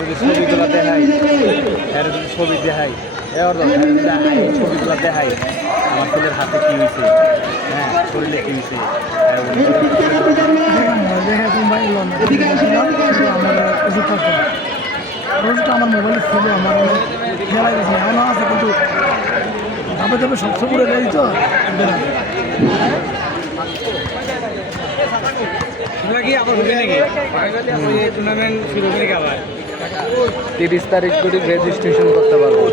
যদি ছবিগুলো দেখাই যদি ছবি দেখাই ছবিগুলো দেখাই আমার ছেলের হাতে কী হয়েছে, হ্যাঁ শরীরে কী হয়েছে, আমার মোবাইলে ছিল, আমার খেলা গেছে এমন আছে, কিন্তু ধাপে ধাপে সব করে দেয় তো। 30 তারিখ করে রেজিস্ট্রেশন করতে পারবো,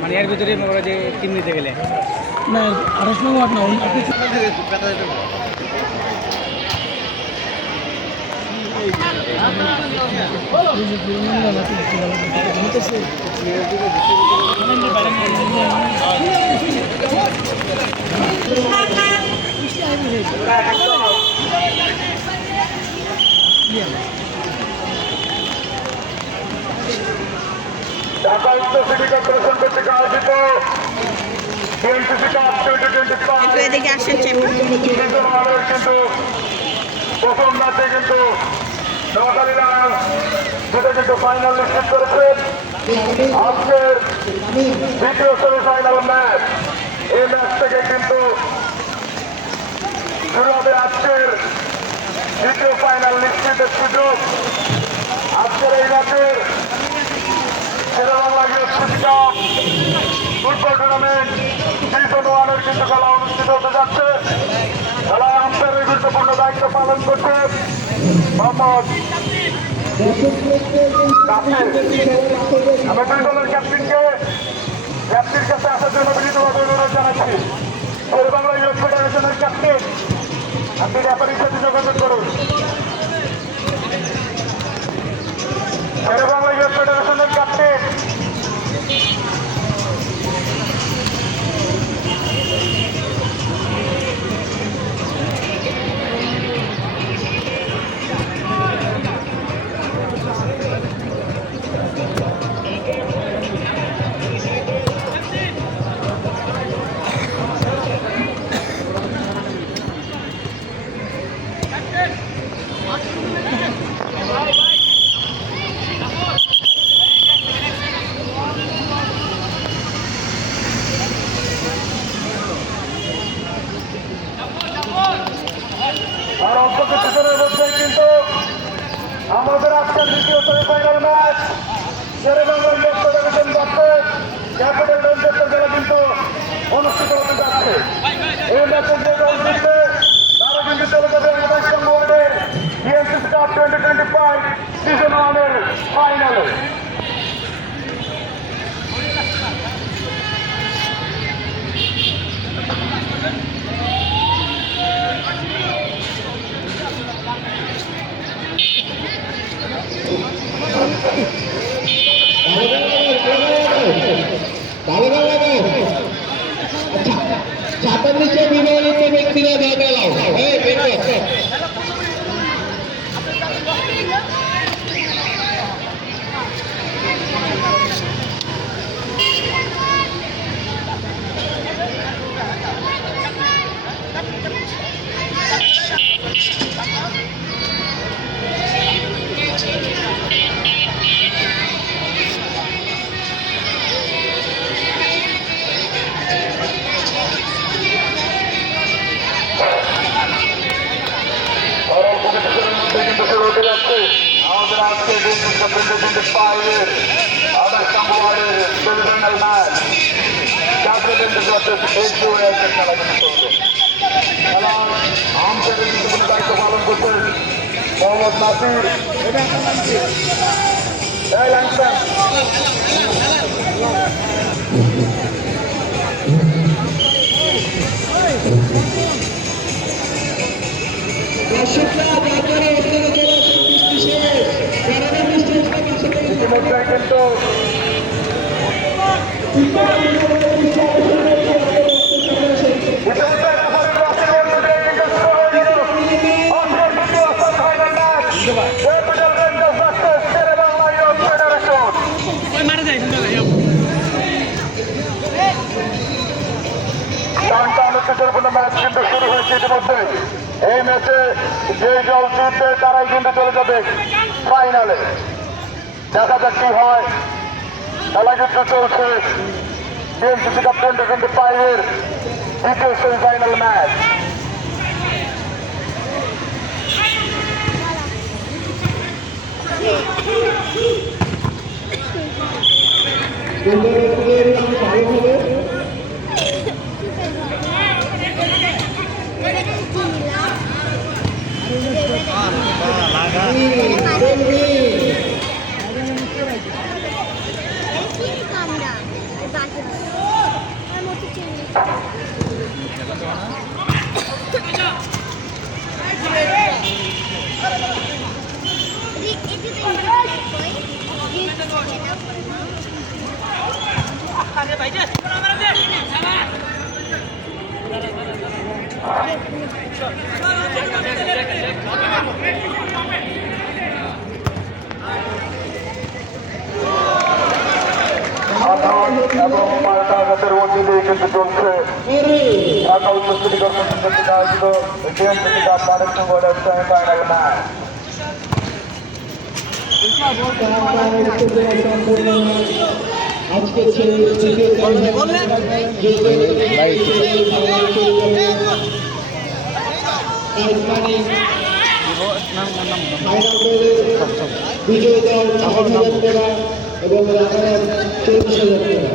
মানে এর ভিতরে যে টিম নিতে গেলে না 28 নম্বর না ঢাকা উত্তর সিটি কর্পোরেশন কর্তৃক আয়োজিত বিএনসিসি কাপ 2025 কিন্তু প্রথম ম্যাচে কিন্তু নোয়াখালী লায়ন্স সেটা কিন্তু ফাইনাল নিশ্চিত করেছেন। আজকের দ্বিতীয় সেমিফাইনাল ম্যাচ, এই ম্যাচ থেকে কিন্তু শুরু হবে আজকের দ্বিতীয় ফাইনাল নিশ্চিতের সুযোগ। আজকের এই ম্যাচের ফুটবল টুর্নামেন্ট সিজন 1-এর কিন্তু খেলা অনুষ্ঠিত হতে যাচ্ছে। খেলায় আম্পায়ারের গুরুত্বপূর্ণ দায়িত্ব পালন করছে মোহাম্মদ আমি দুই দলের ক্যাপ্টেন কাছে আসার জন্য বিনীতভাবে অনুরোধ জানাচ্ছি। বাংলা ইউথ ফেডারেশনের ক্যাপ্টেন, আপনি রেফারির সাথে যোগাযোগ করুন। বাংলা ইউথ ফেডারেশনের ক্যাপ্টেন আর অল্প কিছুদিনের মধ্যে কিন্তু আমাদের আজকের দ্বিতীয় semifinal match Sherebangla youth federation versus capital রেঞ্জার্সের খেলা কিন্তু অনুষ্ঠিত হতে যাচ্ছে। এই ম্যাচের যে দল জিতবে তারা কিন্তু চলে যাবে আমাদের সংগঠনের বিএনসিসি কাপ 2025 সিজন 1-এর ফাইনালে। চাপার নিচে বিবাহিত ব্যক্তিরা দাঁড়াও, আমাদের আজকে আদার্স ওয়ার্ডের সেমিফাইনাল ম্যাচ ক্যাপিটাল রেঞ্জার্স খেলা কিন্তু চলবে। খেলার আম্পায়ারের গুরুত্বপূর্ণ দায়িত্ব পালন করছেন মোহাম্মদ নাসির। ইতিমধ্যে কিন্তু রক্তচর্পণ ম্যাচ কিন্তু শুরু হয়েছে ইতিমধ্যে। এই ম্যাচে যে দল জিতবে তারাই কিন্তু চলে যাবে ফাইনালে। দেখা যাক কি হয়। খেলা কিন্তু চলছে বিএমসিসি কাপ 2025 এর দ্বিতীয় সেমিফাইনাল ম্যাচ। এবং পাল্টাঘাতের মধ্যে দিয়ে কিন্তু চলছে ঢাকা উচ্চ সিটি কর্পোরেশন কর্তৃক আয়োজিত বিএমসিসি কাপ বারেক্টন বোর্ডের সেমিফাইনাল ম্যাচ। আজকে বিজয়ী দল 60,000 টাকা এবং রাখার 40,000 টাকা।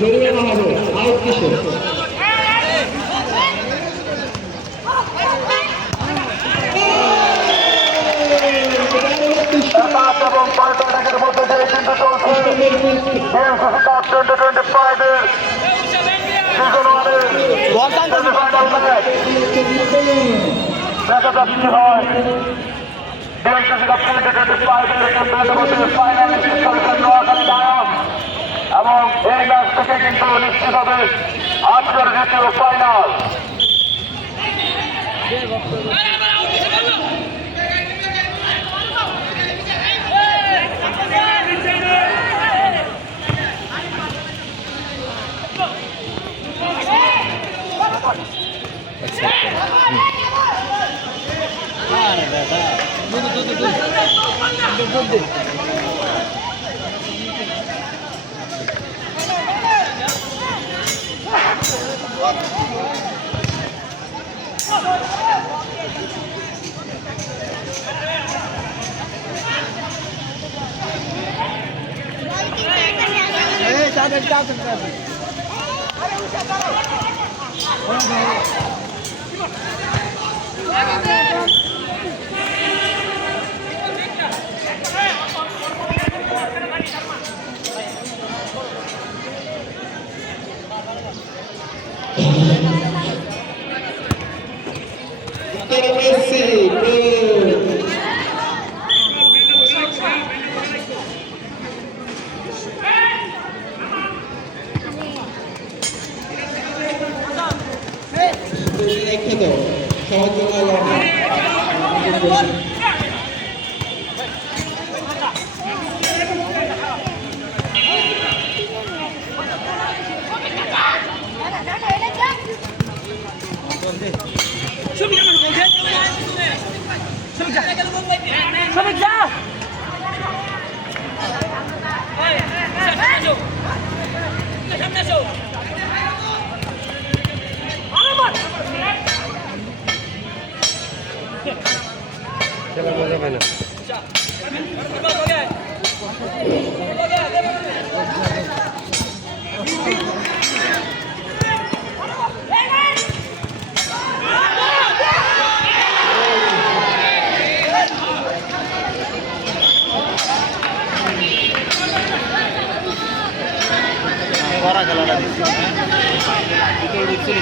জরিমানা হবে আউট কিশোর। এবং পাল্টাঘাতের মধ্যে দিয়ে কিন্তু চলছে বিএমসিসি কাপ 2025 এর সিজন 1 এর সেমিফাইনাল ম্যাচ। দেখা যাক কি হয়। বিএমসিসি কাপ 2025 এর ফাইনালিস্ট নোয়াখালী লায়ন্স এবং এই ম্যাচ থেকে কিন্তু নিশ্চিত হবে আজকের দ্বিতীয় ফাইনাল।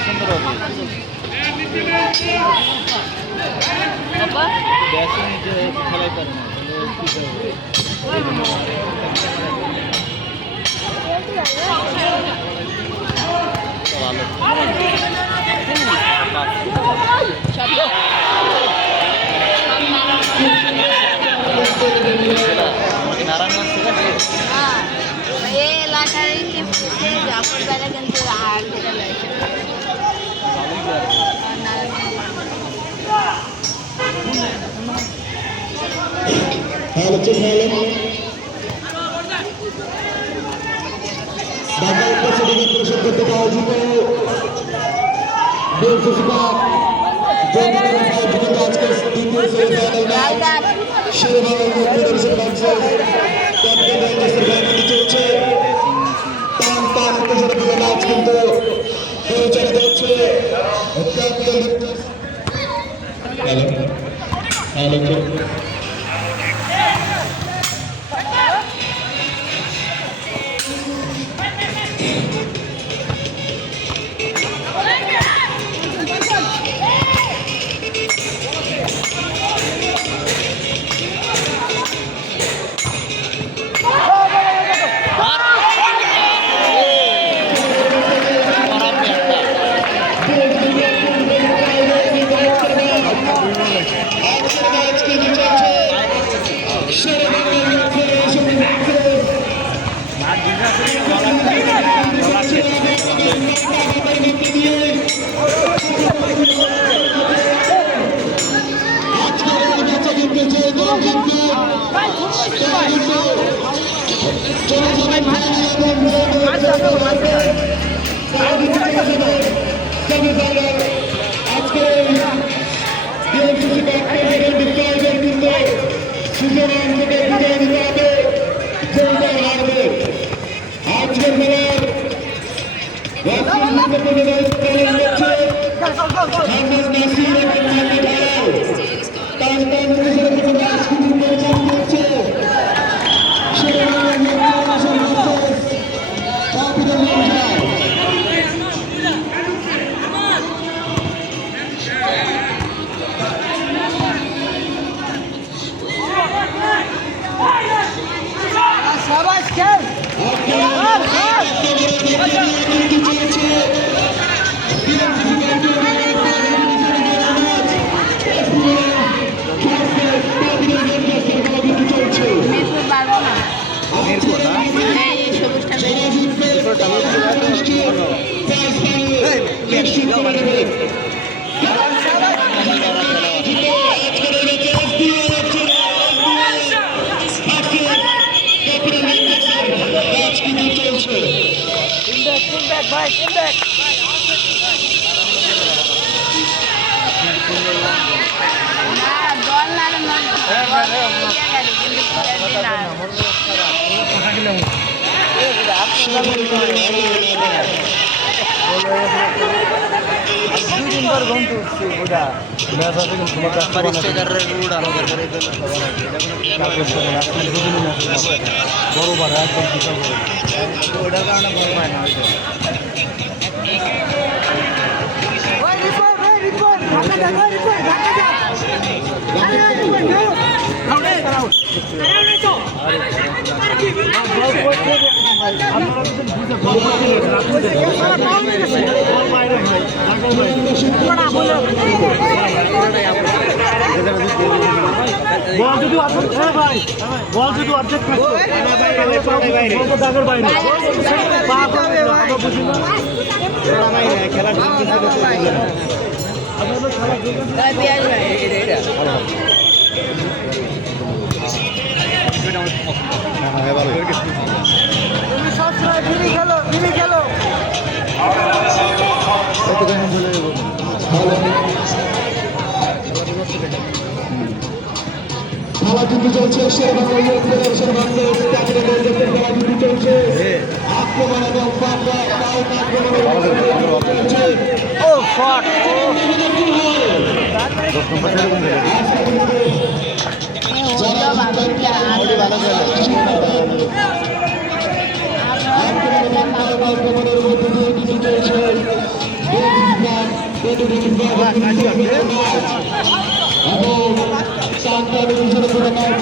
সুন্দর হবে। ব্যাটিং খেলাই পারে না তাহলে কি নারায়ণগঞ্জ থেকে এই এলাকার জাফর বেলা কিন্তু আর বড় একদম ওটার কারণে বড় পায় না বল যদি অর্ধেক ভাই বল যদি অর্ধেক খেলা সবসময় ফিরে খেলো খেলা কিন্তু চলছে খেলা কিন্তু চলছে আক্রমণ এবং ও শট এবং চারটা ডিভিশনে করে ম্যাচ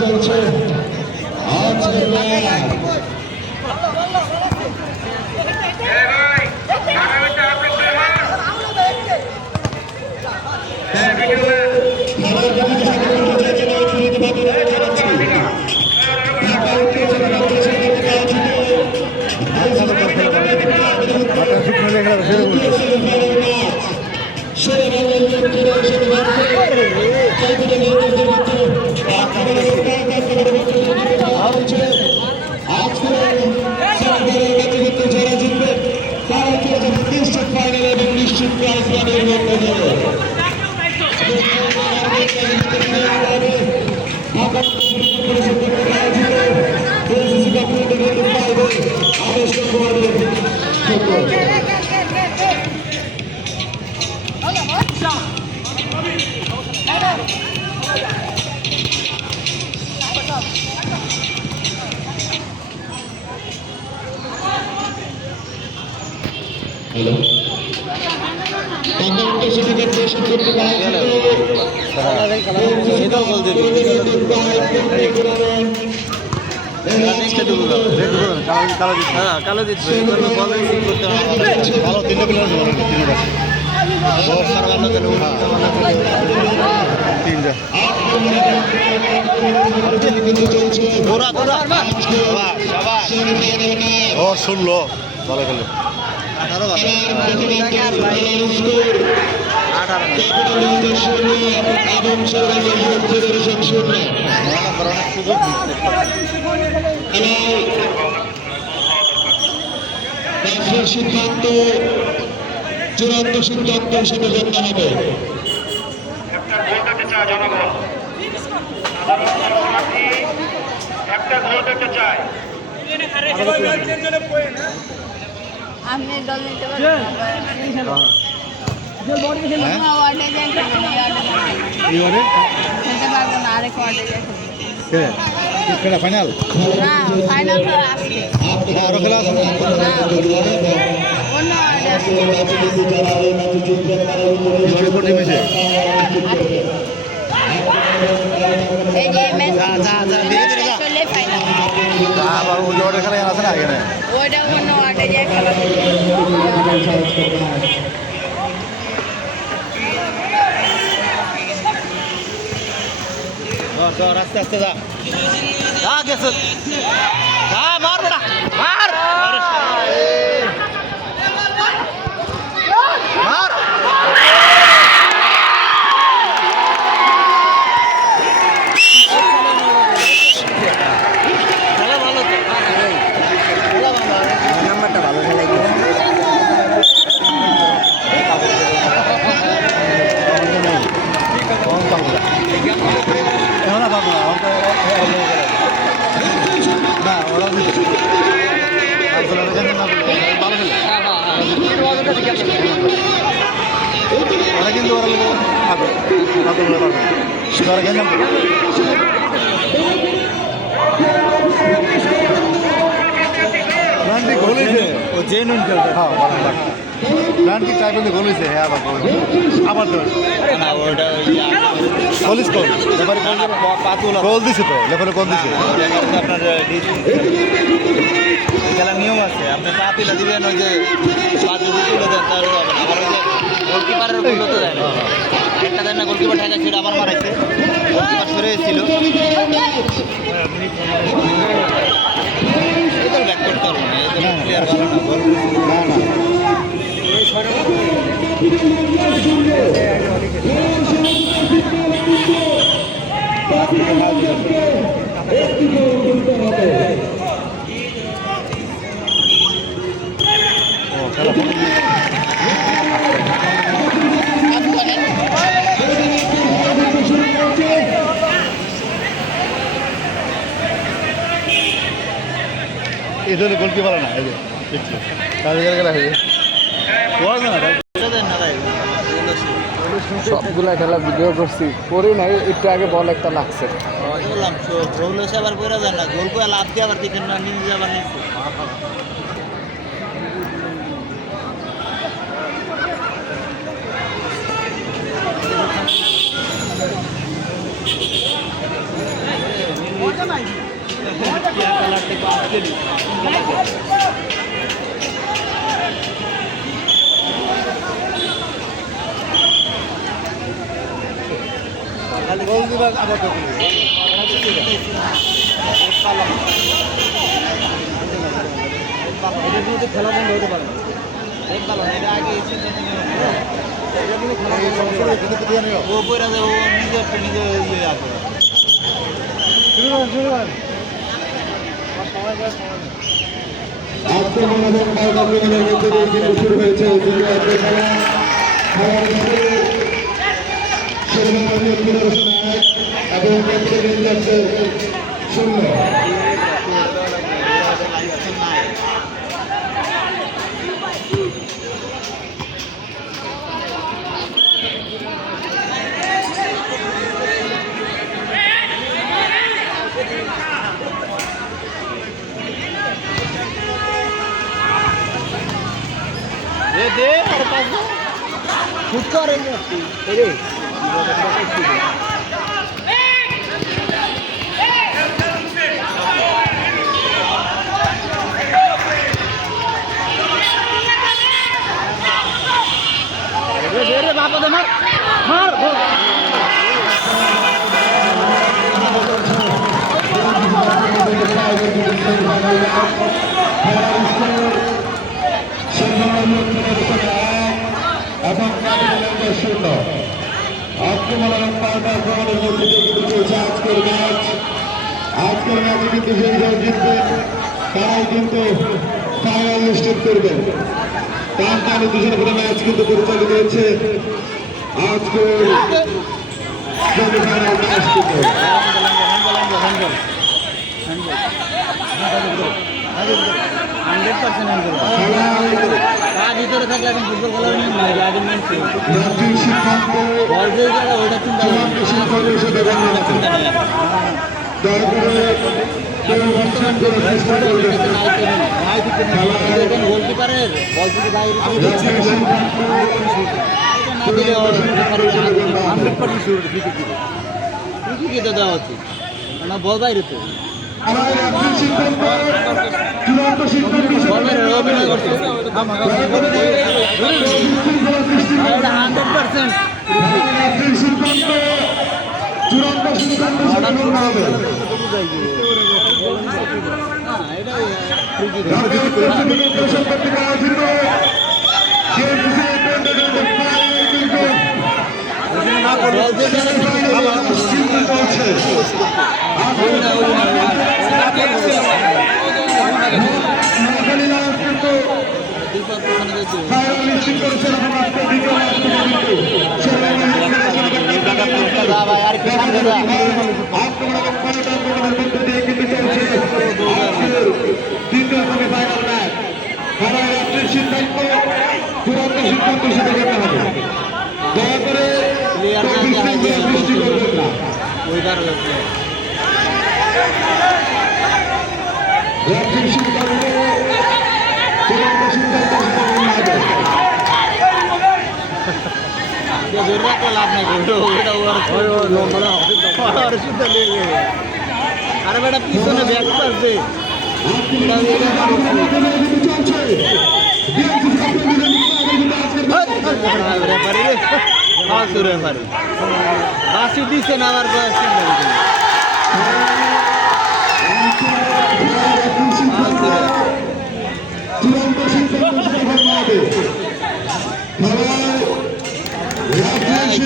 চলছে আজকের ম্যাচ ফাইনাল এবং নিশ্চিত প্রাইজ পাবে কালো দিচ্ছে ভালো তিনটা প্লেয়ার ও শুনলো ভালো খেলে 18 সিদ্ধান্ত চূড়ান্ত সিদ্ধান্ত হিসেবে গণ্য হবে। আপনি দল নিতে পারবেন ওয়ার্ডে যাই খেলতে পারবো না আরেক ওয়ার্ডে যাই খেলা ফাইনাল না ফাইনাল তো আসছে আরো খেলা আছে অন্য ওয়ার্ডে আসছে এই যে ম্যাচ আসলে ফাইনাল আবার ওই ওয়ার্ডের খেলা আছে না আগে না ওইটা অন্য ওয়ার্ডে যাই খেলা আস্তে আস্তে যা গেছে মার বেটা মার মার নাম্বারটা ভালো খেলাই ওরা কিন্তু ওরা গোল হয়েছে ও জেনুইন খেলবে হ্যাঁ রানটি ট্রাই করতে গোল হয়েছে হ্যাঁ আবার তো না ওটা পুলিশ গোল লেফারি গোল দিছে তো লেফারি গোল দিছে আপনার খেলার নিয়ম আছে আপনি পা তুলে দিবেন ওই যে পা যদি তুলে দেন তাহলে হবে না আবার ওই যে গোলকিপারের গোল তো দেয় না একটা দেন না গোলকিপার ঠেকা ছিল আবার মারাইছে গোলকিপার সরে এসেছিল ব্যাক করতে পারবো না প্লেয়ার ভালো না না এই ধরনের গোলকিপার না এই যে দেখছি তাদের গেলে হয়ে সবগুলা খেলা ভিডিও করছি করি নাই একটু আগে বল একটা লাগছে বললাম গোল এসে আবার করে যায় না গোল করে লাভ দিয়ে আবার টিকেন না নিয়ে আবার নিচ্ছে গোল দিবা আবার তো খেলা বন্ধ হতে পারে ও করে ও নিজে ইয়ে আছে আক্রমণ এবং আক্রমণের মধ্যে দিয়ে কিন্তু শুরু হয়েছে দ্বিতীয় অর্ধের খেলা খেলার মধ্যে শেরবাংলা ফেডারেশন 1 এবং ক্যাপ্টেন রেঞ্জার্সের 0 আক্রমণ এবং পাল্টা আক্রমণের মধ্যে দিয়ে কিন্তু চলছে আজকের ম্যাচ। আজকের ম্যাচে কিন্তু যে দল জিতবে তারাই কিন্তু ফাইনাল নিশ্চিত করবেন। টান দুজনের করে ম্যাচ কিন্তু পরিচালিত হচ্ছে আজকের সেমিফাইনাল ম্যাচ কিন্তু ভিতরে থাকলে এখন ফুটবল খেলা রাজ্যের সিদ্ধান্ত চূড়ান্ত সিদ্ধান্ত হিসেবে গণ্য হবে। দয়া করে কেউ অবস্থান করার চেষ্টা করবেন না। গোলকিপারের বল থেকে বাইরে রাজ্যের সিদ্ধান্ত ক্রিকেটে দেওয়া হচ্ছে আমার বল বাইরে তো আমার রাজ্যের সিদ্ধান্ত চূড়ান্ত সিদ্ধান্ত হিসেবে অভিনয় করছে রাজ্যের সিদ্ধান্ত চূড়ান্ত সিদ্ধান্ত হিসেবে গণ্য হবে। সিদ্ধান্ত চূড়ান্ত সিদ্ধান্ত হিসেবে গণ্য হবে। দয়া করে সৃষ্টি করবেন না। রাজ্যের সিদ্ধান্ত চূড়ান্ত সিদ্ধান্ত হিসেবে গণ্য হবে। লাভ নাই আরে বেটা পিছনে ব্যাগ পাচ্ছে বাসি দিচ্ছে না আমার চূড়ান্ত সিদ্ধান্ত হিসেবে গণ্য হবে।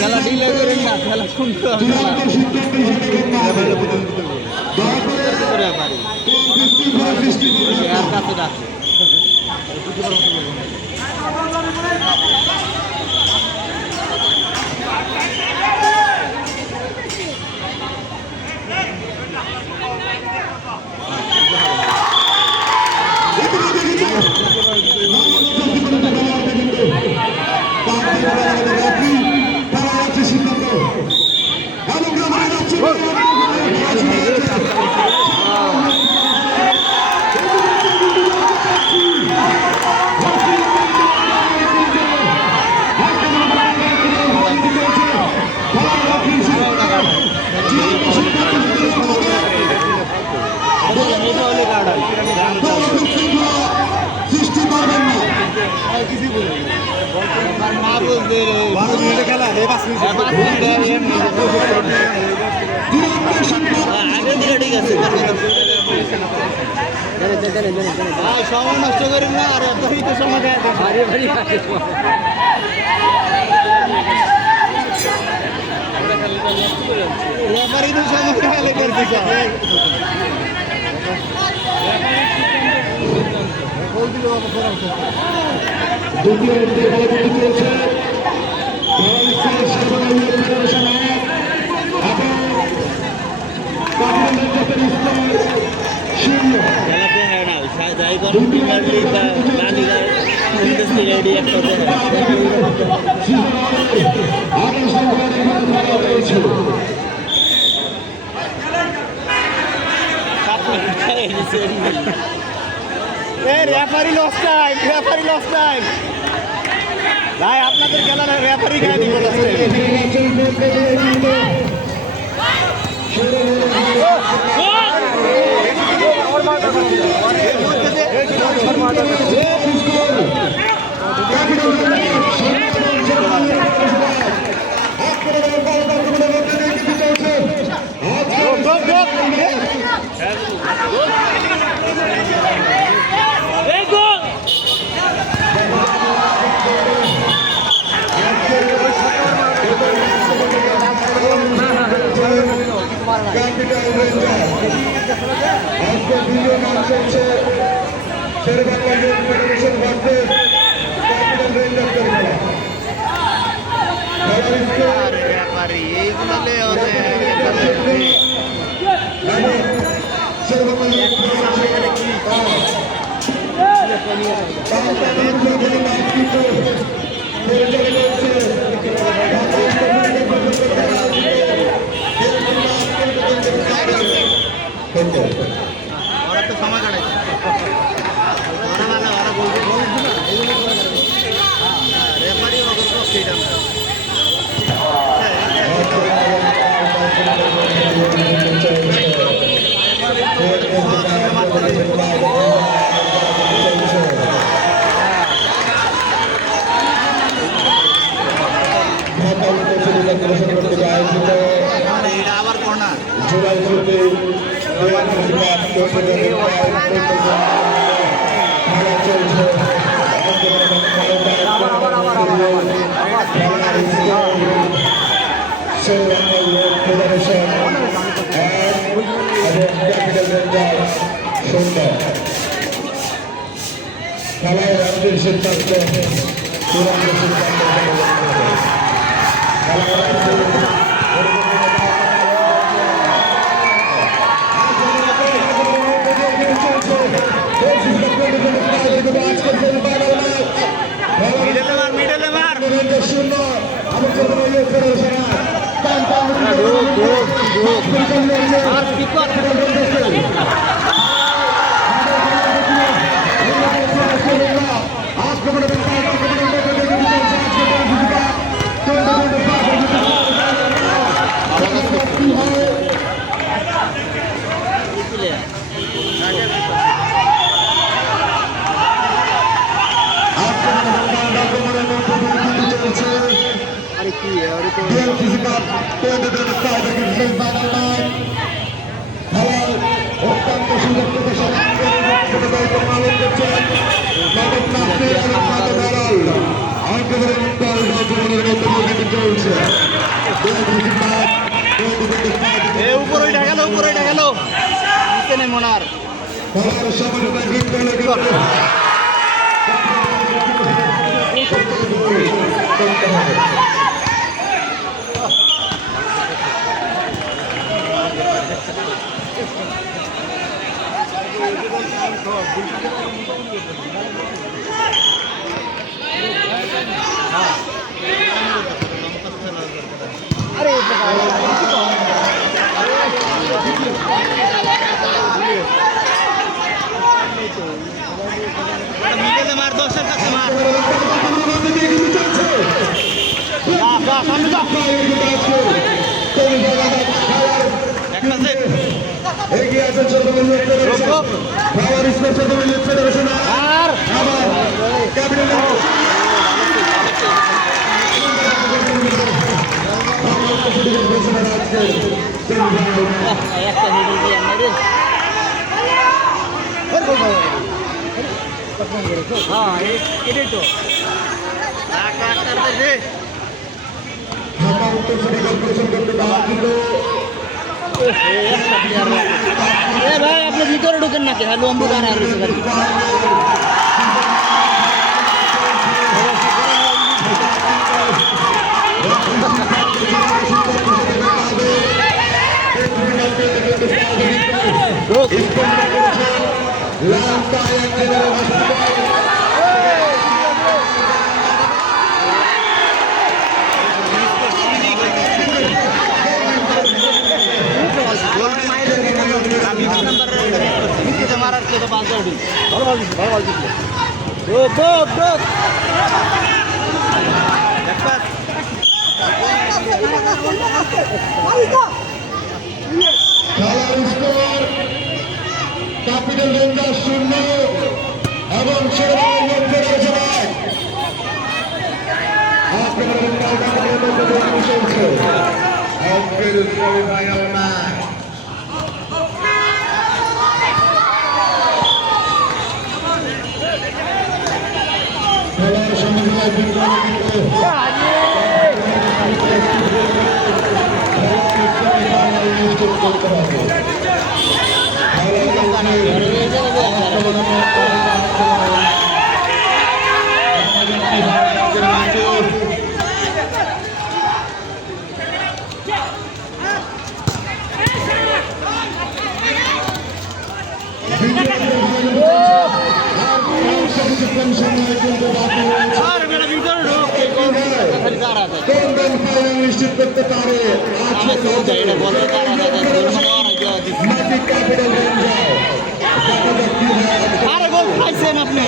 খেলা ডিলে করেন না খেলা শুনতে হবে চূড়ান্ত সিদ্ধান্ত হিসেবে গণ্য হবে। দয়া করে বিশৃঙ্খলা সৃষ্টি করবেন না। কাছে ডাকে সৃষ্টি করবেন না। না বুঝতে 12 মিনিটে খেলা হে 5 মিনিট আগে দিকে ঠিক আছে সময় নষ্ট করেন না আর এতই তো সময় দেয় রেফারি তো সময় খেলে করতেছে দ্বিতীয় খেলাটি চলছে ফেডারেশন খেলাতে হয় না যাই কোন প্রিমিয়ার লিগ বা লা লিগার বুন্দেসলিগা এডি একসাথে হয় রেফারি লস টাইম ভাই আপনাদের খেলা রেফারি গায়ে দিব ওরা তো সময় কাটাইছে রেফারি ওদের পক্ষে এটা আবার কর্নার খেলায় রাজ্যের সিদ্ধান্ত চূড়ান্ত মিডলে মার শূন্য উপরে ঢাকালো মোনার মিডলে মার দর্শক কাছে মার এগিয়ে আছে স্পেশাল কমিউনিটি ফেডারেশন পাওয়ার স্পেশাল কমিউনিটি ফেডারেশন আর আবার ক্যাপিটাল হ্যাঁ এটাই তো ঢাকা উত্তর সিটি কর্পোরেশন করতে বাহাদুর ভাই আপনি ভিতরে ঢুকেন নাকি হ্যাঁ লম্বু গান আর মারার তো পাঁচ খেলার স্কোর ক্যাপিটাল রেঞ্জার্স 0 এবং শেরবাংলা ফেডারেশন 1 আপনাদের ক্যাপিটাল রেঞ্জার্স চলছে আজকের সেমিফাইনাল ম্যাচ খেলার সময় নিশ্চিত করতে পারে ক্যাপিটাল আরে গোল খাইছেন আপনি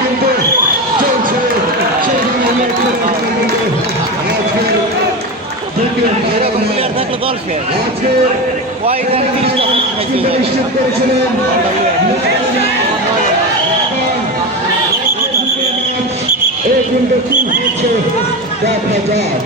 কিন্তু চলছে থাকলে দল খেয়ে আজকে নিশ্চিত নিশ্চিত করেছিলেন এই কিন্তু কি হচ্ছে দেখা যাক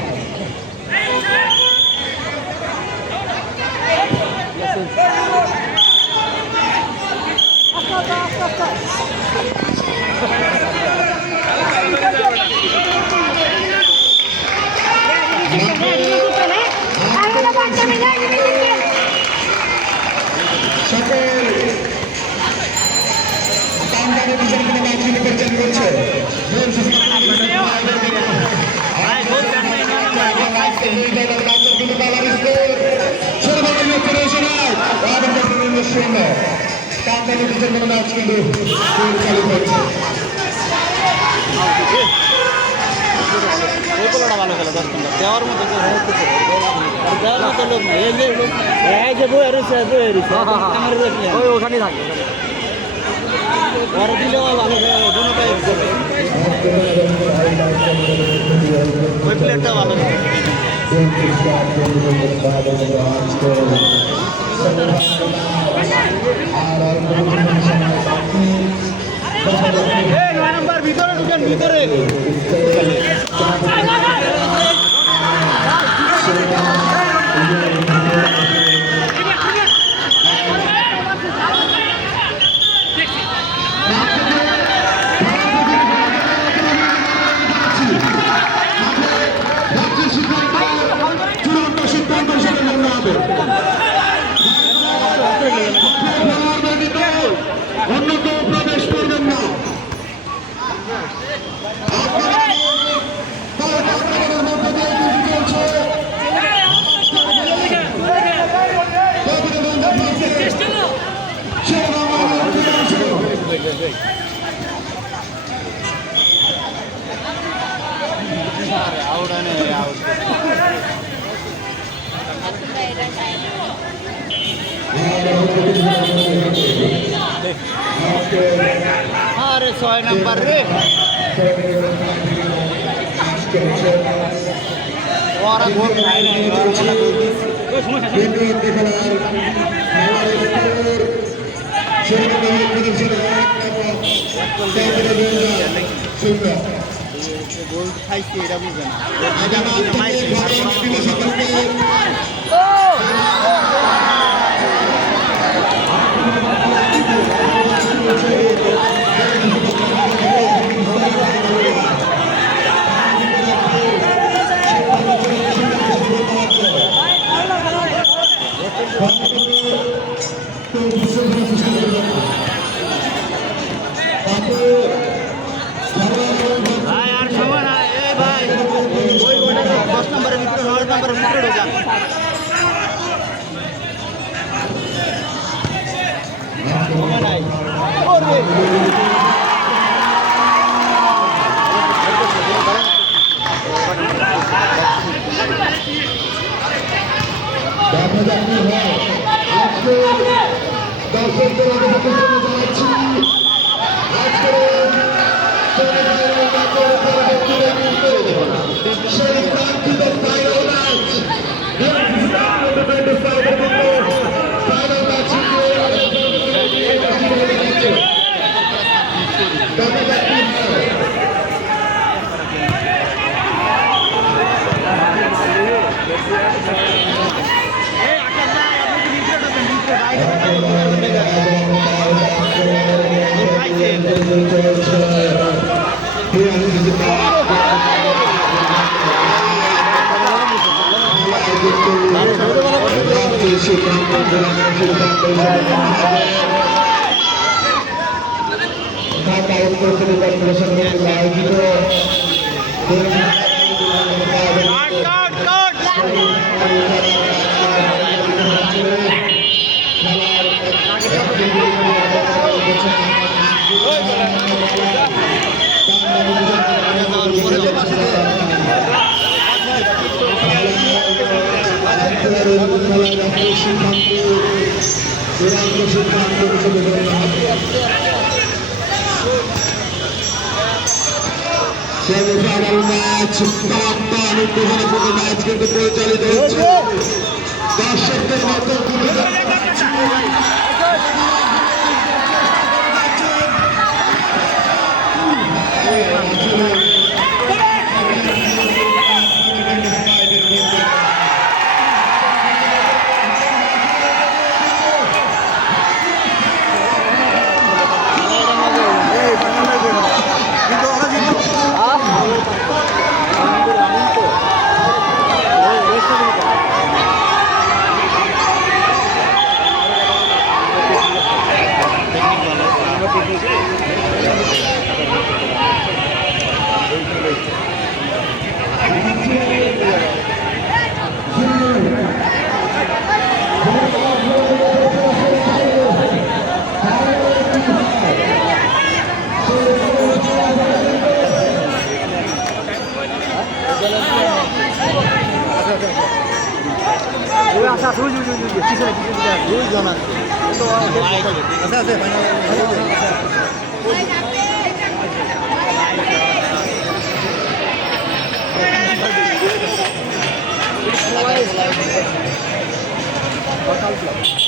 সকল কামদানি বিচারপতি ম্যাচগুলি পরিচালনা করছে কামদানি বিচারপতি ম্যাচ কিন্তু পরিচালিত হচ্ছে ভালো খেলা 10 ঘন্টা দেওয়ার মতো দেওয়ার মতো লোক নাই এই যে বই রয়েছে আমার ওখানে থাকে ওরা দিলেও ভালো দুটোটাই ওই প্লেয়ারটা ভালো ভিতরে ঢুকেন ভিতরে অন্য কেউ প্রবেশ করবেন না अरे 6 नंबर रे और गोल खाई नहीं और গোল খাইছে এটা বুঝে না ভাই আর সময় নাই এই ভাই ওই ওটা 10 নম্বরের ভিতরে 9 নম্বরের ভিতরে ঢোকা সময় নাই ওরে সেমিফাইনাল ম্যাচ টান উত্তেজনাপূর্ণ ম্যাচ কিন্তু পরিচালিত হচ্ছে দর্শকদের মতো আছে